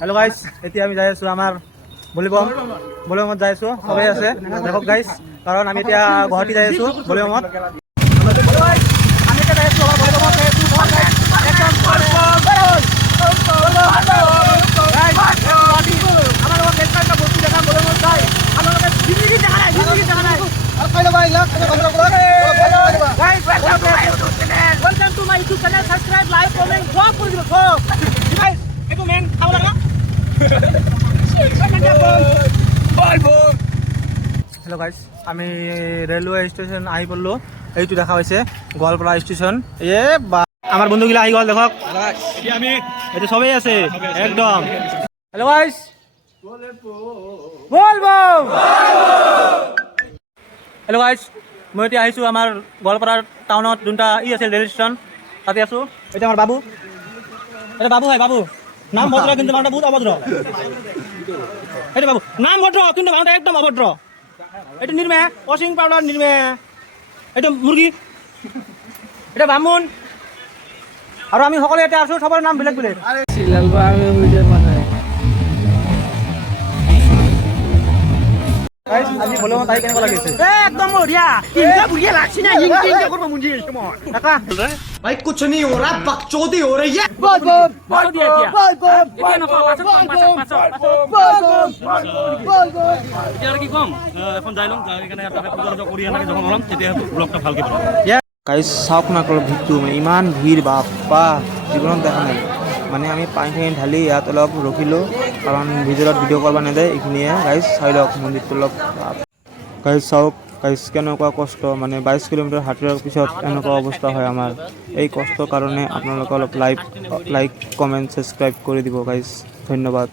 Hello' গাইছ, এতিয়া আমি যাই আছোঁ আমাৰ বলিবমত যাই আছোঁ, সবেই আছে দেখক গাইছ, কাৰণ আমি এতিয়া গুৱাহাটী যাই আছোঁ বলিবমত। আমি এতিয়া যাই আছোঁ আমাৰ বলিবমত Welcome to my YouTube channel. Subscribe, like, comment, drop for the drop. Guys, eko men, how laga? Hello guys, আমি রেলওয়ে স্টেশন আহি পড়লো। এইটো দেখা হৈছে গোৱালপাৰা স্টেশন। এ বা আমার বন্ধুগুলা আহি গল দেখক। আমি এটা সবাই আছে একদম। হ্যালো গাইস, বলবো। হেল্ল' গাইজ, মই এতিয়া আহিছোঁ আমাৰ গোৱালপাৰাৰ টাউনত যোনটা আছে ৰেল ষ্টেচন, তাতে আছোঁ। এতিয়া আমাৰ বাবু, এটা বাবু হয়, বাবু নাম ভদ্র কিন্তু মানুহটা বহুত অভদ্র। এটা বাবু নাম ভদ্র কিন্তু মানুহটা একদম অভদ্র। এটা নির্মে ওয়াশিং পাউডার নির্মে, এটা মুরগি, এটা বামুন, আৰু আমি সকলোৱে এতিয়া আছোঁ, সবৰ নাম বেলেগ বেলেগ। আজি বলিবমত আহি কেনেকুৱা লাগিছে? একদম বঢ়িয়া, তিনটা বুঢ়িয়া লাগছি না, ইনকে কৰিব মুঞ্জি আছে মই কাকা। भाई कुछ नहीं हो रहा, बकचोदी हो रही है। বল বল বল দিয়া দিয়া এতিয়া নকওঁ এতিয়া কি কম এখন যাই লম এখানে তাকে পূজা কৰি আনাকে যখন হলাম তেতিয়া ব্লগটা ভালকে বনাম। গাইজ চাওক না অলপ ভিৰটো, ইমান ভিৰ বাপ্পা, জীৱনত দেখা নাই। মানে আমি পানী ঢালি ইয়াত অলপ ৰখিলোঁ, কাৰণ ভিতৰত ভিডিঅ' কৰিব নেদে এইখিনিয়ে। গাইজ চাই লওক মন্দিৰটো অলপ। গাইজ চাওক গাইজ কেনেকুৱা কষ্ট, মানে 22 কিলোমিটাৰ হাতীৰ পিছত এনেকুৱা অৱস্থা হয় আমাৰ। এই কষ্টৰ কাৰণে আপোনালোকে অলপ লাইক কমেণ্ট ছাবস্ক্ৰাইব কৰি দিব গাইজ, ধন্যবাদ।